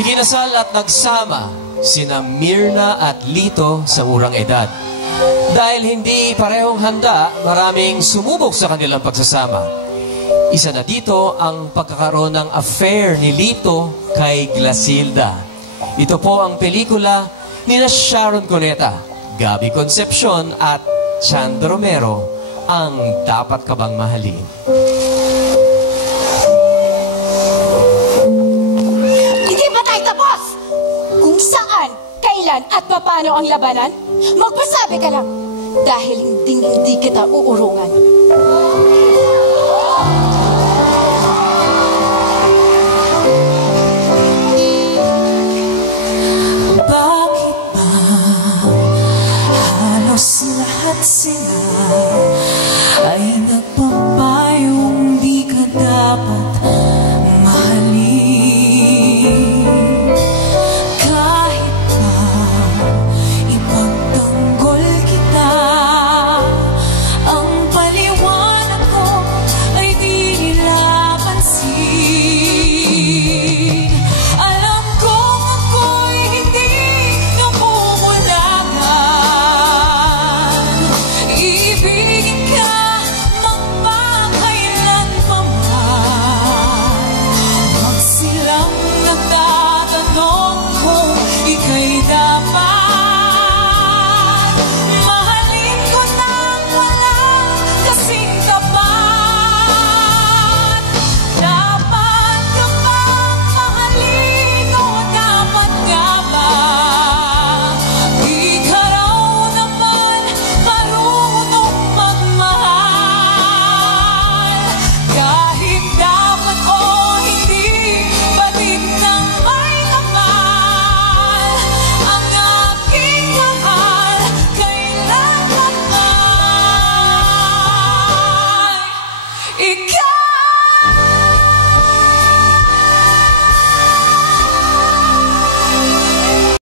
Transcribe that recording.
Ikinasal at nagsama sina Mirna at Lito sa murang edad. Dahil hindi parehong handa, maraming sumubok sa kanilang pagsasama. Isa na dito ang pagkakaroon ng affair ni Lito kay Glasilda. Ito po ang pelikula ni Sharon Cuneta, Gabby Concepcion at Chand Romero, Ang Dapat Ka Bang Mahalin. Hindi pa tayo tapos! Kung saan, kailan at paano ang labanan, magpasabi ka lang. Dahil hindi kita uurungan.